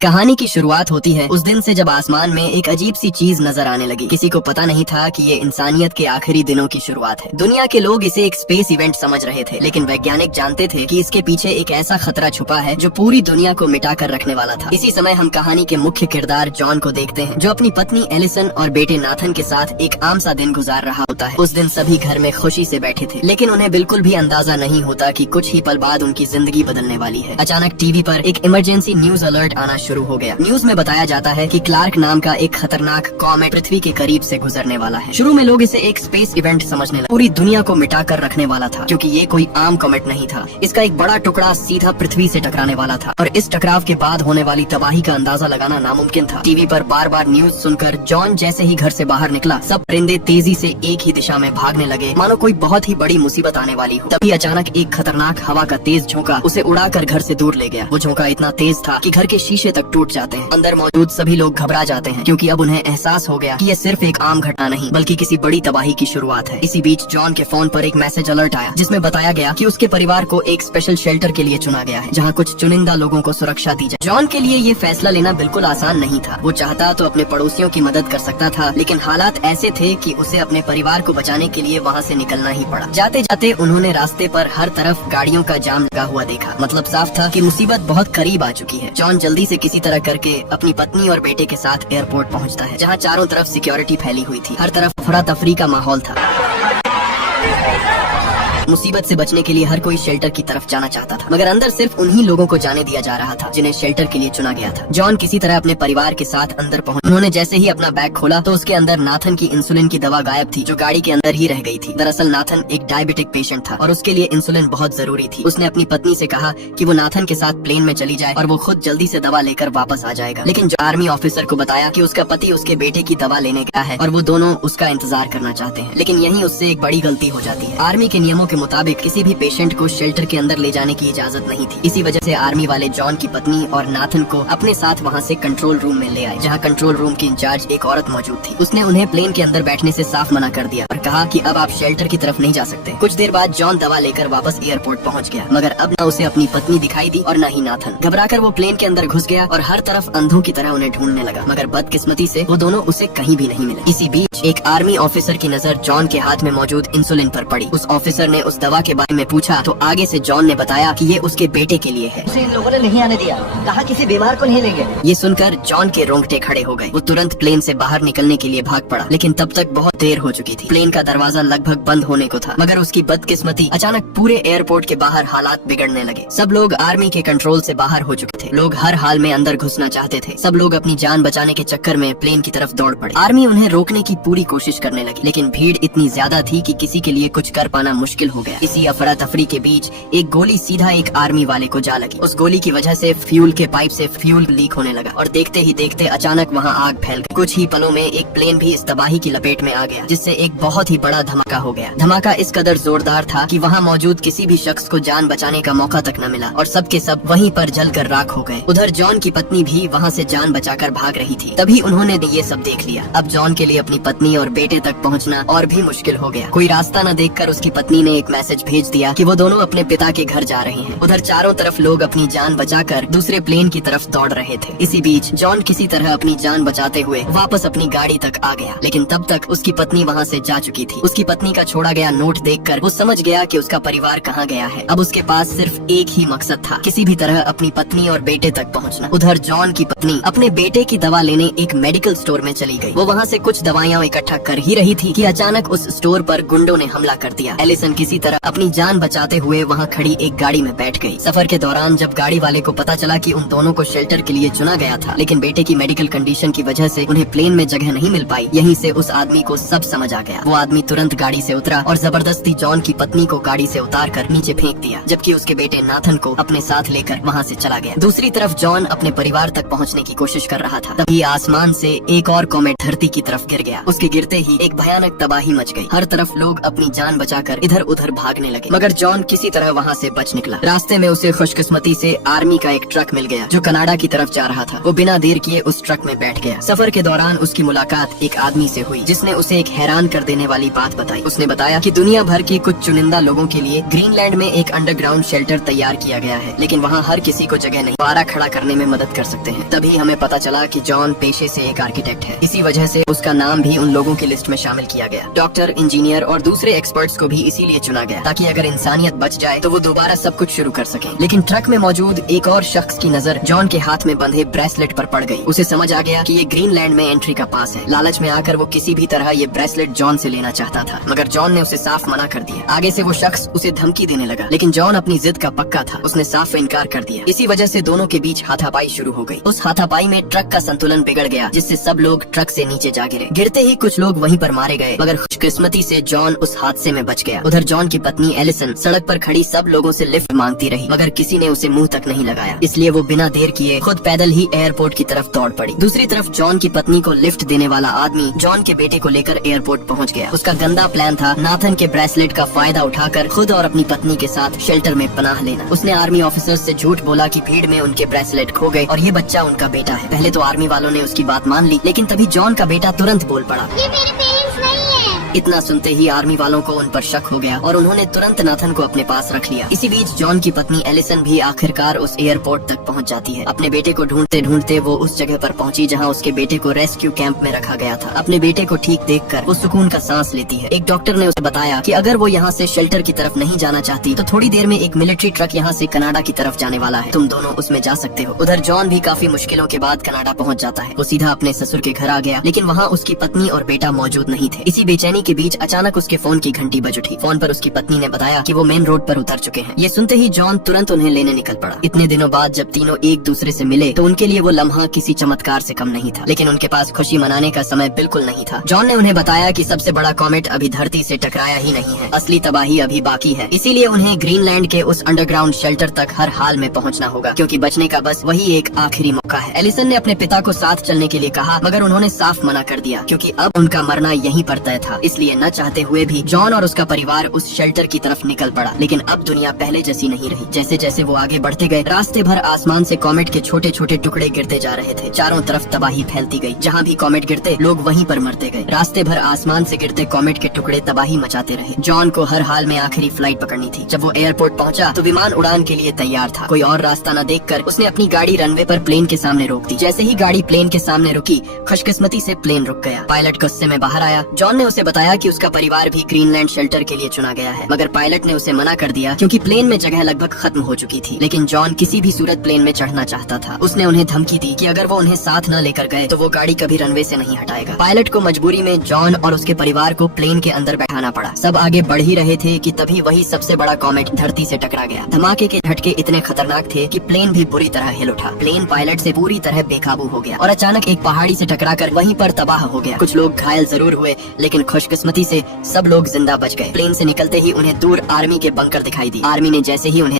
कहानी की शुरुआत होती है उस दिन से जब आसमान में एक अजीब सी चीज नजर आने लगी। किसी को पता नहीं था कि ये इंसानियत के आखिरी दिनों की शुरुआत है। दुनिया के लोग इसे एक स्पेस इवेंट समझ रहे थे, लेकिन वैज्ञानिक जानते थे कि इसके पीछे एक ऐसा खतरा छुपा है जो पूरी दुनिया को मिटा कर रखने वाला था। इसी समय हम कहानी के मुख्य किरदार जॉन को देखते हैं, जो अपनी पत्नी एलिसन और बेटे नाथन के साथ एक आम सा दिन गुजार रहा होता है। उस दिन सभी घर में खुशी से बैठे थे, लेकिन उन्हें बिल्कुल भी अंदाजा नहीं होता कि कुछ ही पल बाद उनकी जिंदगी बदलने वाली है। अचानक टीवी पर एक इमरजेंसी न्यूज अलर्ट आना शुरू हो गया। न्यूज में बताया जाता है कि क्लार्क नाम का एक खतरनाक कॉमेट पृथ्वी के करीब से गुजरने वाला है। शुरू में लोग इसे एक स्पेस इवेंट समझने लगे, पूरी दुनिया को मिटा कर रखने वाला था, क्योंकि ये कोई आम कॉमेट नहीं था। इसका एक बड़ा टुकड़ा सीधा पृथ्वी से टकराने वाला था और इस टकराव के बाद होने वाली तबाही का अंदाजा लगाना नामुमकिन था। टीवी पर बार बार न्यूज सुनकर जॉन जैसे ही घर से बाहर निकला, सब परिंदे तेजी से एक ही दिशा में भागने लगे, मानो कोई बहुत ही बड़ी मुसीबत आने वाली हो। तभी अचानक एक खतरनाक हवा का तेज झोंका उसे उड़ाकर घर से दूर ले गया। वो झोंका इतना तेज था कि घर के शीशे तक टूट जाते हैं। अंदर मौजूद सभी लोग घबरा जाते हैं, क्योंकि अब उन्हें एहसास हो गया कि यह सिर्फ एक आम घटना नहीं बल्कि किसी बड़ी तबाही की शुरुआत है। इसी बीच जॉन के फोन पर एक मैसेज अलर्ट आया, जिसमें बताया गया कि उसके परिवार को एक स्पेशल शेल्टर के लिए चुना गया है, जहां कुछ चुनिंदा लोगों को सुरक्षा दी जाए। जॉन के लिए ये फैसला लेना बिल्कुल आसान नहीं था। वो चाहता तो अपने पड़ोसियों की मदद कर सकता था, लेकिन हालात ऐसे थे कि उसे अपने परिवार को बचाने के लिए वहाँ से निकलना ही पड़ा। जाते जाते उन्होंने रास्ते पर हर तरफ गाड़ियों का जाम लगा हुआ देखा। मतलब साफ था कि मुसीबत बहुत करीब आ चुकी है। जॉन जल्दी से किसी तरह करके अपनी पत्नी और बेटे के साथ एयरपोर्ट पहुंचता है, जहां चारों तरफ सिक्योरिटी फैली हुई थी। हर तरफ अफरा तफरी का माहौल था। मुसीबत से बचने के लिए हर कोई शेल्टर की तरफ जाना चाहता था, मगर अंदर सिर्फ उन्हीं लोगों को जाने दिया जा रहा था जिन्हें शेल्टर के लिए चुना गया था। जॉन किसी तरह अपने परिवार के साथ अंदर पहुंचा। उन्होंने जैसे ही अपना बैग खोला तो उसके अंदर नाथन की इंसुलिन की दवा गायब थी, जो गाड़ी के अंदर ही रह गई थी। दरअसल नाथन एक डायबिटिक पेशेंट था और उसके लिए इंसुलिन बहुत जरूरी थी। उसने अपनी पत्नी से कहा कि वो नाथन के साथ प्लेन में चली जाए और वो खुद जल्दी से दवा लेकर वापस आ जाएगा। लेकिन आर्मी ऑफिसर को बताया कि उसका पति उसके बेटे की दवा लेने गया है और वो दोनों उसका इंतजार करना चाहते हैं। लेकिन यहीं उससे एक बड़ी गलती हो जाती है। आर्मी के नियमों के मुताबिक किसी भी पेशेंट को शेल्टर के अंदर ले जाने की इजाजत नहीं थी। इसी वजह से आर्मी वाले जॉन की पत्नी और नाथन को अपने साथ वहां से कंट्रोल रूम में ले आए, जहां कंट्रोल रूम की इंचार्ज एक औरत मौजूद थी। उसने उन्हें प्लेन के अंदर बैठने से साफ मना कर दिया और कहा कि अब आप शेल्टर की तरफ नहीं जा सकते। कुछ देर बाद जॉन दवा लेकर वापस एयरपोर्ट पहुंच गया, मगर अब न उसे अपनी पत्नी दिखाई दी और न ही नाथन। घबराकर वो प्लेन के अंदर घुस गया और हर तरफ अंधों की तरह उन्हें ढूंढने लगा, मगर बदकिस्मती से वो दोनों उसे कहीं भी नहीं मिले। इसी बीच एक आर्मी ऑफिसर की नजर जॉन के हाथ में मौजूद इंसुलिन पर पड़ी। उस ऑफिसर ने उस दवा के बारे में पूछा तो आगे से जॉन ने बताया कि ये उसके बेटे के लिए है। उसे इन लोगों ने नहीं आने दिया, कहा किसी बीमार को नहीं लेंगे। ये सुनकर जॉन के रोंगटे खड़े हो गए। वो तुरंत प्लेन से बाहर निकलने के लिए भाग पड़ा, लेकिन तब तक बहुत देर हो चुकी थी। प्लेन का दरवाजा लगभग बंद होने को था, मगर उसकी बदकिस्मती अचानक पूरे एयरपोर्ट के बाहर हालात बिगड़ने लगे। सब लोग आर्मी के कंट्रोल से बाहर हो चुके थे। लोग हर हाल में अंदर घुसना चाहते थे। सब लोग अपनी जान बचाने के चक्कर में प्लेन की तरफ दौड़ पड़े। आर्मी उन्हें रोकने की पूरी कोशिश करने लगी, लेकिन भीड़ इतनी ज्यादा थी कि किसी के लिए कुछ कर पाना मुश्किल हो गया। इसी अफरा तफरी के बीच एक गोली सीधा एक आर्मी वाले को जा लगी। उस गोली की वजह से फ्यूल के पाइप से फ्यूल लीक होने लगा और देखते ही देखते अचानक वहां आग फैल गई। कुछ ही पलों में एक प्लेन भी इस तबाही की लपेट में आ गया, जिससे एक बहुत ही बड़ा धमाका हो गया। धमाका इस कदर जोरदार था कि वहां मौजूद किसी भी शख्स को जान बचाने का मौका तक न मिला और सब के सब वहीं पर जलकर राख हो गए। उधर जॉन की पत्नी भी वहां से जान बचाकर भाग रही थी। तभी उन्होंने ये सब देख लिया। अब जॉन के लिए अपनी पत्नी और बेटे तक पहुँचना और भी मुश्किल हो गया। कोई रास्ता न देखकर उसकी पत्नी ने एक मैसेज भेज दिया कि वो दोनों अपने पिता के घर जा रहे हैं। उधर चारों तरफ लोग अपनी जान बचाकर दूसरे प्लेन की तरफ दौड़ रहे थे। इसी बीच जॉन किसी तरह अपनी जान बचाते हुए वापस अपनी गाड़ी तक आ गया, लेकिन तब तक उसकी पत्नी वहां से जा चुकी थी। उसकी पत्नी का छोड़ा गया नोट देखकर वो समझ गया कि उसका परिवार कहाँ गया है। अब उसके पास सिर्फ एक ही मकसद था, किसी भी तरह अपनी पत्नी और बेटे तक पहुँचना। उधर जॉन की पत्नी अपने बेटे की दवा लेने एक मेडिकल स्टोर में चली गई। वो वहाँ से कुछ दवाइयाँ इकट्ठा कर ही रही थी कि अचानक उस स्टोर पर गुंडों ने हमला कर दिया। एलिसन किसी तरह अपनी जान बचाते हुए वहाँ खड़ी एक गाड़ी में बैठ गई। सफर के दौरान जब गाड़ी वाले को पता चला कि उन दोनों को शेल्टर के लिए चुना गया था, लेकिन बेटे की मेडिकल कंडीशन की वजह से उन्हें प्लेन में जगह नहीं मिल पाई, यहीं से उस आदमी को सब समझ आ गया। वो आदमी तुरंत गाड़ी से उतरा और जबरदस्ती जॉन की पत्नी को गाड़ी से उतारकर नीचे फेंक दिया, जबकि उसके बेटे नाथन को अपने साथ लेकर वहाँ से चला गया। दूसरी तरफ जॉन अपने परिवार तक पहुँचने की कोशिश कर रहा था। तभी आसमान से एक और कॉमेट धरती की तरफ गिर गया। उसके गिरते ही एक भयानक तबाही मच गई। हर तरफ लोग अपनी जान बचाकर इधर उधर भागने लगे, मगर जॉन किसी तरह वहाँ से बच निकला। रास्ते में उसे खुशकिस्मती से आर्मी का एक ट्रक मिल गया जो कनाडा की तरफ जा रहा था। वो बिना देर किए उस ट्रक में बैठ गया। सफर के दौरान उसकी मुलाकात एक आदमी से हुई जिसने उसे एक हैरान कर देने वाली बात बताई। उसने बताया कि दुनिया भर के कुछ चुनिंदा लोगों के लिए ग्रीनलैंड में एक अंडरग्राउंड शेल्टर तैयार किया गया है, लेकिन वहाँ हर किसी को जगह नहीं। पारा खड़ा करने में मदद कर सकते हैं। तभी हमें पता चला कि जॉन पेशे से एक आर्किटेक्ट है। इसी वजह से उसका नाम भी उन लोगों की लिस्ट में शामिल किया गया। डॉक्टर, इंजीनियर और दूसरे एक्सपर्ट्स को भी इसीलिए चुना गया ताकि अगर इंसानियत बच जाए तो वो दोबारा सब कुछ शुरू कर सके। लेकिन ट्रक में मौजूद एक और शख्स की नजर जॉन के हाथ में बंधे ब्रेसलेट पर पड़ गई। उसे समझ आ गया कि ये ग्रीनलैंड में एंट्री का पास है। लालच में आकर वो किसी भी तरह ये ब्रेसलेट जॉन से लेना चाहता था, मगर जॉन ने उसे साफ मना कर दिया। आगे से वो शख्स उसे धमकी देने लगा, लेकिन जॉन अपनी जिद का पक्का था। उसने साफ इनकार कर दिया। इसी वजह से दोनों के बीच हाथापाई शुरू हो गई। उस हाथापाई में ट्रक का संतुलन बिगड़ गया, जिससे सब लोग ट्रक से नीचे जा गिरे। गिरते ही कुछ लोग वहीं पर मारे गए, मगर खुशकिस्मती से जॉन उस हादसे में बच गया। उधर जॉन की पत्नी एलिसन सड़क पर खड़ी सब लोगों से लिफ्ट मांगती रही, मगर किसी ने उसे मुंह तक नहीं लगाया। इसलिए वो बिना देर किए खुद पैदल ही एयरपोर्ट की तरफ दौड़ पड़ी। दूसरी तरफ जॉन की पत्नी को लिफ्ट देने वाला आदमी जॉन के बेटे को लेकर एयरपोर्ट पहुंच गया। उसका गंदा प्लान था नाथन के ब्रेसलेट का फायदा उठाकर खुद और अपनी पत्नी के साथ शेल्टर में पनाह लेना। उसने आर्मी ऑफिसर्स से झूठ बोला कि भीड़ में उनके ब्रेसलेट खो गए और ये बच्चा उनका बेटा है। पहले तो आर्मी वालों ने उसकी बात मान ली, लेकिन तभी जॉन का बेटा तुरंत बोल पड़ा, ये मेरे पेरेंट्स नहीं है। इतना सुनते ही आर्मी वालों को उन पर शक हो गया और उन्होंने तुरंत नाथन को अपने पास रख लिया। इसी बीच जॉन की पत्नी एलिसन भी आखिरकार उस एयरपोर्ट तक पहुंच जाती है। अपने बेटे को ढूंढते ढूंढते वो उस जगह पर पहुंची जहां उसके बेटे को रेस्क्यू कैंप में रखा गया था। अपने बेटे को ठीक देखकर वो सुकून का सांस लेती है। एक डॉक्टर ने उसे बताया कि अगर वो यहाँ से शेल्टर की तरफ नहीं जाना चाहती तो थोड़ी देर में एक मिलिट्री ट्रक यहाँ से कनाडा की तरफ जाने वाला है, तुम दोनों उसमें जा सकते हो। उधर जॉन भी काफी मुश्किलों के बाद कनाडा पहुँच जाता है। वो सीधा अपने ससुर के घर आ गया, लेकिन वहाँ उसकी पत्नी और बेटा मौजूद नहीं थे। इसी बेचैनी के बीच अचानक उसके फोन की घंटी बज उठी। फोन पर उसकी पत्नी ने बताया कि वो मेन रोड पर उतर चुके हैं। ये सुनते ही जॉन तुरंत उन्हें लेने निकल पड़ा। इतने दिनों बाद जब तीनों एक दूसरे से मिले तो उनके लिए वो लम्हा किसी चमत्कार से कम नहीं था, लेकिन उनके पास खुशी मनाने का समय बिल्कुल नहीं था। जॉन ने उन्हें बताया कि सबसे बड़ा कॉमेट अभी धरती से टकराया ही नहीं है, असली तबाही अभी बाकी है। इसीलिए उन्हें ग्रीनलैंड के उस अंडरग्राउंड शेल्टर तक हर हाल में पहुंचना होगा, क्योंकि बचने का बस वही एक आखिरी मौका है। एलिसन ने अपने पिता को साथ चलने के लिए कहा, मगर उन्होंने साफ मना कर दिया, क्योंकि अब उनका मरना यहीं पर तय था। इसलिए न चाहते हुए भी जॉन और उसका परिवार उस शेल्टर की तरफ निकल पड़ा। लेकिन अब दुनिया पहले जैसी नहीं रही। जैसे जैसे वो आगे बढ़ते गए, रास्ते भर आसमान से कॉमेट के छोटे छोटे टुकड़े गिरते जा रहे थे। चारों तरफ तबाही फैलती गई। जहाँ भी कॉमेट गिरते लोग वहीं पर मरते गए। रास्ते भर आसमान से गिरते कॉमेट के टुकड़े तबाही मचाते रहे। जॉन को हर हाल में आखिरी फ्लाइट पकड़नी थी। जब वो एयरपोर्ट पहुंचा तो विमान उड़ान के लिए तैयार था। कोई और रास्ता न देखकर उसने अपनी गाड़ी रनवे पर प्लेन के सामने रोक दी। जैसे ही गाड़ी प्लेन के सामने रुकी, खुशकिस्मती से प्लेन रुक गया। पायलट गुस्से में बाहर आया। जॉन ने उसे बताया कि उसका परिवार भी ग्रीनलैंड शेल्टर के लिए चुना गया है, मगर पायलट ने उसे मना कर दिया क्योंकि प्लेन में जगह लगभग खत्म हो चुकी थी। लेकिन जॉन किसी भी सूरत प्लेन में चढ़ना चाहता था। उसने उन्हें धमकी दी कि अगर वो उन्हें साथ न लेकर गए तो वो गाड़ी कभी रनवे से नहीं हटाएगा। पायलट को मजबूरी में जॉन और उसके परिवार को प्लेन के अंदर बैठाना पड़ा। सब आगे बढ़ ही रहे थे कि तभी वही सबसे बड़ा कॉमेट धरती से टकरा गया। धमाके के झटके इतने खतरनाक थे कि प्लेन भी बुरी तरह हिल उठा। प्लेन पायलट से पूरी तरह बेकाबू हो गया और अचानक एक पहाड़ी से टकराकर वहीं पर तबाह हो गया। कुछ लोग घायल जरूर हुए, लेकिन खुशकिस्मती से सब लोग जिंदा बच गए। प्लेन से निकलते ही उन्हें दूर आर्मी के बंकर दिखाई दी। आर्मी ने जैसे ही उन्हें